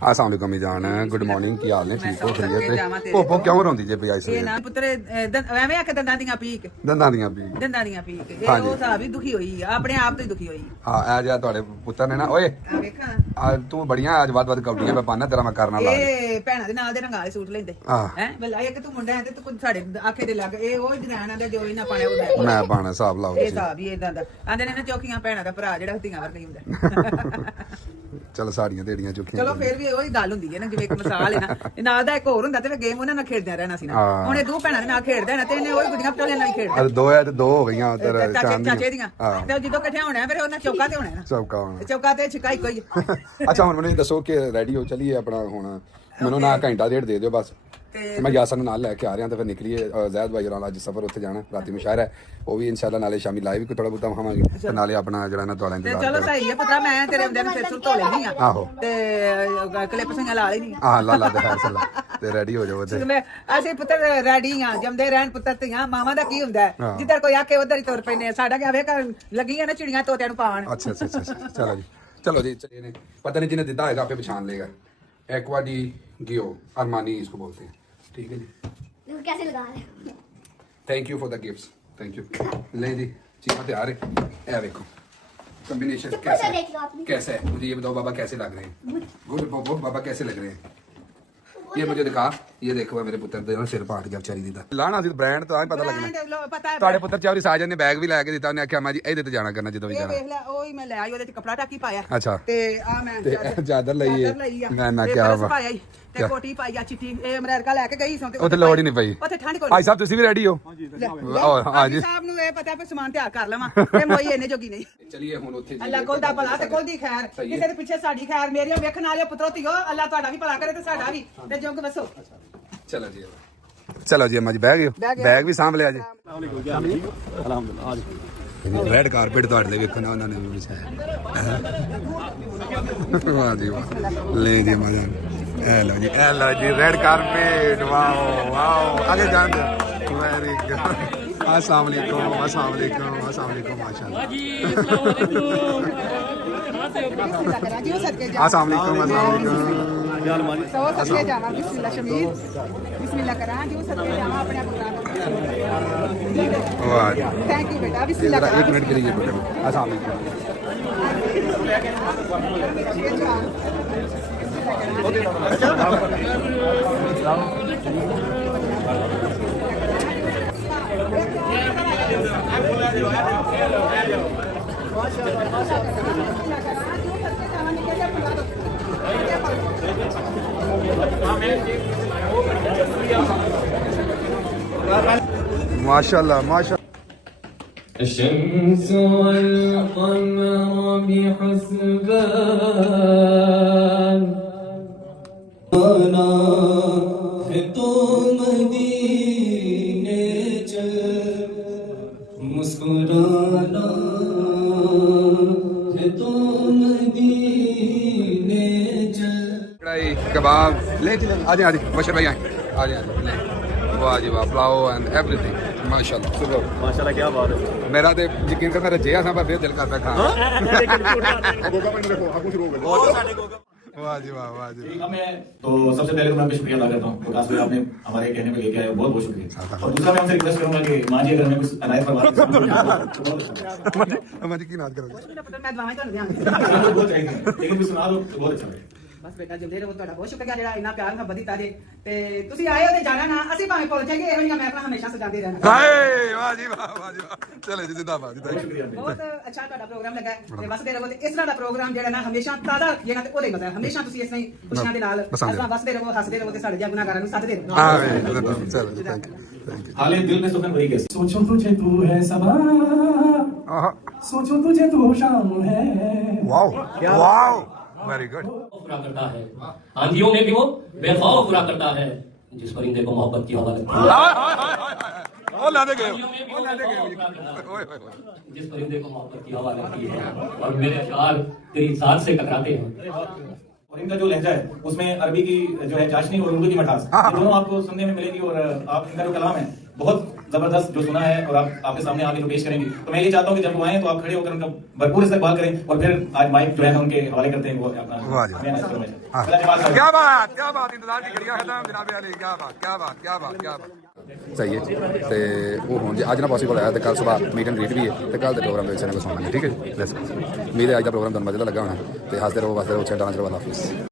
अस्सलाम वालेकुम जान गुड मॉर्निंग की हाल ने ठीक हो खैरियत से भोपो क्यों रोंदी जे पई ਇਹ ਨਾ ਪੁੱਤਰ ਐਵੇਂ ਆ ਕਿ ਦੰਦਾਂ ਦੀਆਂ ਪੀਕ ਦੰਦਾਂ ਦੀਆਂ ਵੀ ਦੰਦਾਂ ਦੀਆਂ ਪੀਕ ਇਹ ਉਹ ਸਾਬ ਹੀ ਦੁਖੀ ਹੋਈ ਆ ਆਪਣੇ ਆਪ ਤੋਂ ਹੀ ਦੁਖੀ ਹੋਈ ਹਾਂ ਆ ਜਾ ਤੁਹਾਡੇ ਪੁੱਤਰ ਨੇ ਨਾ ਓਏ ਆ ਵੇਖਾਂ ਆ ਤੂੰ ਬੜੀਆਂ ਅੱਜ ਵੱਧ ਕੌਡੀਆਂ ਮੈਂ ਪਾਣਾ ਤੇਰਾ ਮੈਂ ਕਰਨਾ ਲਾ ਇਹ ਭੈਣਾਂ ਦੇ ਨਾਲ ਦੇ ਰੰਗ ਵਾਲੇ ਸੂਟ ਲੈਂਦੇ ਹੈ ਬੱਲਾ ਇੱਕ ਤੂੰ ਮੁੰਡਾ ਹੈ ਤੇ ਤੂੰ ਸਾਡੇ ਆਖੇ ਦੇ ਲੱਗ ਇਹ ਉਹ ਡਿਜ਼ਾਈਨ ਆਂਦੇ ਜੋ ਇਹਨਾਂ ਪਾਣੇ ਉਹ ਮੈਂ ਪਾਣਾ ਹਿਸਾਬ ਲਾਓ ਇਹ ਸਾਬ ਹੀ ਇਦਾਂ ਦਾ ਆਂਦੇ ਨੇ ਨਾ ਚੌਕੀਆਂ ਭੈਣਾਂ ਦਾ ਭਰਾ ਜਿਹੜਾ ਧੀਆਂ ਵਰਗਾ ਹੀ ਹੁੰਦਾ ਚਲ ਸਾੜੀਆਂ ਢੇੜੀਆਂ ਚੁੱਕੀਆਂ ਚਲੋ ਫੇਰ ਵੀ ਉਹੀ ਗੱਲ ਹੁੰਦੀ ਹੈ ਨਾ ਜਿਵੇਂ ਇੱਕ ਮਿਸਾਲ ਹੈ ਨਾ ਇਹ ਨਾਲ ਦਾ ਇੱਕ ਹੋਰ ਹੁੰਦਾ ਤੇ ਫਿਰ ਗੇਮ ਉਹਨਾਂ ਨਾਲ ਖੇਡਦਿਆਂ ਰਹਿਣਾ ਸੀ ਨਾ ਹੁਣ ਇਹ ਦੋ ਭੈਣਾਂ ਦੇ ਨਾਲ ਖੇਡਦਾ ਨਾ ਤੇ ਇਹਨੇ ਉਹੀ ਗੁੱਡੀਆਂ ਪਟੋਲੀਆਂ ਨਾਲ ਹੀ ਖੇਡਦਾ ਦੋ ਹੈ ਤੇ ਦੋ ਹੋ ਗਈਆਂ ਤੇਰਾ ਚਾਚੇ ਦੀਆਂ ਤੇ ਜਦੋਂ ਇਕੱਠੇ ਹੋਣਾ ਫਿਰ ਉਹਨਾਂ ਚੌਕਾ ਤੇ ਹੋਣਾ ਨਾ ਚੌਕਾ ਤੇ ਛਿਕਾਈ ਕੋਈ ਅੱਛਾ ਹੁਣ ਮੈਨੂੰ ਦੱਸੋ ਕਿ ਰੈਡੀ ਹੋ ਚਲੀਏ ਆਪਣਾ ਹੁਣ ਮੈਨੂੰ ਨਾ ਘੰਟਾ ਡੇਢ ਦੇ ਦਿਓ ਬਸ ਮੈਂ ਯਾਸਰ ਨੂੰ ਨਾਲ ਲੈ ਕੇ ਆ ਰਿਹਾ ਤੇ ਫਿਰ ਨਿਕਲੀਏ ਜ਼ੈਦ ਭਾਈ ਨਾਲ ਅੱਜ ਸਫ਼ਰ ਉੱਥੇ ਜਾਣਾ ਰਾਤੀ ਮੁਸ਼ਾਇਰਾ ਹੈ ਉਹ ਵੀ ਇਨਸ਼ਾਅੱਲਾ ਨਾਲੇ ਸ਼ਾਮੀ ਲਾਈਵ ਵੀ ਥੋੜਾ ਬਹੁਤਾ ਵਹਾਵਾਂਗੇ ਤੇ ਨਾਲੇ ਆਪਣਾ ਜਿਹੜਾ ਨਾ ਤੁਹਾਡਾ ਇੰਤਜ਼ਾਰ ਚਲੋ ਸਹੀ ਹੈ ਪੁੱਤਰਾ ਮੈਂ ਤੇਰੇ ਹੁੰਦੇ ਨੂੰ ਫਿਰ ਸੁਰ ਧੋ ਲੈਂਦੀ ਆ ਆਹੋ ਤੇ ਕਲਿੱਪ ਸਿੰਘਾਂ ਲਾ ਲੈਣੀ ਹਾਂ ਲਾ ਦੇ ਸੱਲਾ ਤੇ ਰੈਡੀ ਹੋ ਜਾਓ ਤੇ ਮੈਂ ਅਸੀਂ ਪੁੱਤਰ ਰੈਡੀ ਆ ਜੰਮਦੇ ਰਹਿਣ ਪੁੱਤਰ ਧੀਆਂ ਮਾਵਾਂ ਦਾ ਕੀ ਹੁੰਦਾ ਜਿੱਧਰ ਕੋਈ ਆਕੇ ਉਧਰ ਹੀ ਤੁਰ ਪੈਨੇ ਸਾਡਾ ਕੀ ਆਵੇ ਲੱਗੀਆਂ ਨਾ ਚਿੜੀਆਂ ਤੋਤਿਆਂ ਨੂੰ ਪਾਣ ਅੱਛਾ ਚਲੋ जी चलिए पता नहीं जिन्हें दिता है आप पहचान लेगा एक्वा डी गियो अरमानी इसको बोलते हैं ठीक है जी कैसे लगा रहे thank you for the gifts thank you ले जी चीज़ तैयार है ए देखो कॉम्बिनेशन कैसा है मुझे ये बताओ बाबा कैसे लग रहे हैं गुड बहुत बाबा कैसे लग रहे हैं ये मुझे दिखा ये देखो मेरे पुत्र ਦੇ ਸਿਰ ਪਾਟ ਗਿਆ ਵਿਚਾਰੀ ਦੀ ਦਾ ਲਾਣਾ ਸੀ ਬ੍ਰਾਂਡ ਤਾਂ ਪਤਾ ਲੱਗਣਾ ਤੁਹਾਡੇ ਪੁੱਤਰ ਚੌਰੀ ਸਾਜਨ ਨੇ ਬੈਗ ਵੀ ਲੈ ਕੇ ਦਿੱਤਾ ਉਹਨੇ ਆਖਿਆ ਮੈਂ ਜੀ ਇਹਦੇ ਤੇ ਜਾਣਾ ਕਰਨਾ ਜਦੋਂ ਵੀ ਜਾਣਾ ਵੇਖ ਲੈ ਉਹ ਹੀ ਮੈਂ ਲੈ ਆਈ ਉਹਦੇ ਤੇ ਕਪੜਾ ਟਾਕੀ ਪਾਇਆ ਅੱਛਾ ਤੇ ਆ ਮੈਂ ਚਾਦਰ ਲਈ ਮੈਂ ਕਿਹਾ ਵਾ ਤੇ ਕੋਟੀ ਪਾਈ ਆ ਚਿੱਟੀ ਇਹ ਅਮਰੀਕਾ ਲੈ ਕੇ ਗਈ ਸੋ ਤੇ ਉੱਥੇ ਲੋੜ ਹੀ ਨਹੀਂ ਪਈ ਉੱਥੇ ਠੰਡ ਕੋਈ ਭਾਈ ਸਾਹਿਬ ਤੁਸੀਂ ਵੀ ਰੈਡੀ ਹੋ ਹਾਂ ਜੀ ਸਾਹਿਬ ਨੂੰ ਇਹ ਪਤਾ ਹੈ ਸਮਾਨ ਤਿਆਰ ਕਰ ਲਵਾਂ ਤੇ ਮੋਈ ਇਹਨੇ ਜੋਗੀ ਨਹੀਂ ਚਲਿਏ ਹੁਣ ਉੱਥੇ ਅੱਲਾ ਕੋਲ ਦਾ ਭਲਾ ਤੇ ਕੋਲ ਦੀ ਖੈਰ ਕਿਸੇ ਦੇ ਪਿੱਛੇ ਸਾਡੀ ਖੈਰ ਮੇਰੀਆਂ ਵੇਖਣ ਵਾਲਿਓ ਪੁੱਤਰੋ ਧੀਓ ਅੱਲਾ ਤੁਹਾਡਾ ਵੀ ਭਲਾ ਕਰੇ ਤੇ ਸਾਡਾ ਵੀ ਤੇ ਜੋਗ ਵਸੋ ਚਲੋ ਜੀ ਅੰਮਾ ਜੀ ਬਹਿ ਗਏ ਬੈਗ ਵੀ ਸਾਂਭ ਲਿਆ ਜੀ ਰੈਡ ਕਾਰਪੇਟ ਤੁਹਾਡੇ ਲਈ ਵੇਖਣਾ ਉਹਨਾਂ ਨੇ ਵੀ ਵਿਛਾਇਆ ਵਾਹ ਜੀ ਵਾਹ ਲੈ ਜੀ ਮਜ਼ਾ ਇਹ ਲਓ ਜੀ ਰੈਡ ਕਾਰਪੇਟ ਵਾਓ ਆਗੇ ਜਾਣ ਦਿਓ ਵੈਰੀ ਗੁੱਡ अस्सलाम वालेकुम माशाल्लाह जी अस्सलाम वालेकुम तो सदके जावा बिस्मिल्लाह शमीर बिस्मिल्लाह करा जी सदके जावा अपने पुत्र वाह थैंक यू बेटा बिस्मिल्लाह करा 1 मिनट के लिए पकड़ो अस्सलाम माशाल्लाह माशाल्लाह الشمس والقمر بحسبان آنا ہے تو مدینے چل مسکرانا ہے تو مدینے چل कढ़ाई कबाब ले चले आ जाए बशर भाई आ जाए वाह जी वाह पुलाव एंड एवरीथिंग माशाल्लाह सुबह माशाल्लाह क्या बात है मेरा तो यकीन कर मैं रजिया था पर फिर दिल करता खां वाह जी वाह मैं तो सबसे पहले तो मैं आपका शुक्रिया अदा करता हूँ विकास भाई आपने हमारे कहने में लेके आए बहुत बहुत शुक्रिया और दूसरा मैं आपसे रिक्वेस्ट करूंगा कि मां जी अगर हमें कुछ अनायत फरमा हमारी की नाद करोगे मैं दवाएं तो नहीं बहुत चाहिए लेकिन कुछ सुना दो तो बहुत अच्छा है ਬਸ ਬੇਟਾ ਜਿੰਦੇ ਰਹੋ ਤੁਹਾਡਾ ਬਹੁਤ ਸ਼ੁਕਰੀਆ ਜਿਹੜਾ ਇੰਨਾ ਪਿਆਰ ਨਾਲ ਵਧੀ ਤਾਰੇ ਤੇ ਤੁਸੀਂ ਆਏ ਹੋ ਤੇ ਜਾਣਾ ਨਾ ਅਸੀਂ ਭਾਵੇਂ ਭੁੱਲ ਜਾਈਏ ਇਹੋ ਜਿਹੀਆਂ ਮਹਿਫਲਾਂ ਹਮੇਸ਼ਾ ਸਜਾਉਂਦੇ ਰਹਿਣਾ ਹਾਏ ਵਾਹ ਜੀ ਵਾਹ ਚਲੇ ਜੀ ਜਿੰਦਾਬਾਦ ਜੀ ਬਹੁਤ ਅੱਛਾ ਤੁਹਾਡਾ ਪ੍ਰੋਗਰਾਮ ਲੱਗਾ ਤੇ ਵਸਦੇ ਰਹੋ ਤੇ ਇਸ ਤਰ੍ਹਾਂ ਦਾ ਪ੍ਰੋਗਰਾਮ ਜਿਹੜਾ ਨਾ ਹਮੇਸ਼ਾ ਤਾਜ਼ਾ ਰੱਖੀਏਗਾ ਤੇ ਉਹਦੇ ਮਜ਼ਾ ਹਮੇਸ਼ਾ ਤੁਸੀਂ ਇਸ ਤਰ੍ਹਾਂ ਹੀ ਖੁਸ਼ੀਆਂ ਦੇ ਨਾਲ ਅਸਲਾ ਵਸਦੇ ਰਹੋ ਹੱਸਦੇ ਰਹੋ ਤੇ ਸਾਡੇ ਜਿਹਾ ਗੁਨਾਹਗਾਰਾਂ ਨੂੰ ਸੱਦਦੇ ਰਹੋ ਹਾਂ ਚਲੋ ਜੀ ਥੈਂਕ ਯੂ हाले दिल में सुकन भरी कैसे सोचो तुझे तू है सबा सोचो तुझे तू शाम है वाओ वेरी गुड पूरा करता है आंधियों में भी वो बेखौफ पूरा करता है जिस परिंदे को मोहब्बत की हवा लगती है जिस परिंदे को मोहब्बत की हवा लगती है और मेरे ख्याल तेरी साथ से टकराते हैं और इनका जो लहजा है उसमें अरबी की जो है चाशनी और उर्दू की मिठास ये दोनों आपको सुनने में मिलेगी और आप इनका जो कलाम है बहुत जबरदस्त जो सुना है और आप आपके सामने आके जो पेश करेंगे, तो मैं ये चाहता हूँ कि जब वो आए तो आप खड़े होकर उनका भरपूर इस्तकबाल करें और फिर आज माइक जो है ना उनके हवाले करते हैं वो अपना वाह जी। हमें नाज़ फरमाएं। हाँ। क्या बात इंतजार की घड़ियां खत्म जनाब अली, क्या बात सही है। ਤੇ ਉਹ ਹੁਣ ਜੇ ਅੱਜ ਨਾ ਪੋਸੀਬਲ ਹੋਇਆ ਤੇ ਕੱਲ ਸਵੇਰ ਮੀਟ ਐਂਡ ਗ੍ਰੀਟ ਵੀ ਹੈ ਤੇ ਕੱਲ ਦੇ ਪ੍ਰੋਗਰਾਮ ਦੇ ਵਿੱਚ ਇਹਨਾਂ ਨੂੰ ਸੁਣਾਂਗੇ, ਠੀਕ ਹੈ ਜੀ। Let's go. ਉਮੀਦ ਹੈ ਅੱਜ ਦਾ ਪ੍ਰੋਗਰਾਮ ਤੁਹਾਨੂੰ ਮਜ਼ੇਦਾਰ ਲੱਗਾ ਹੋਣਾ ਤੇ ਹੱਸਦੇ ਰਹੋ, ਵਸਦੇ ਰਹੋ, ਛੇੜਾਂ ਚਲੋ, ਅੱਲਾ ਹਾਫਿਜ਼।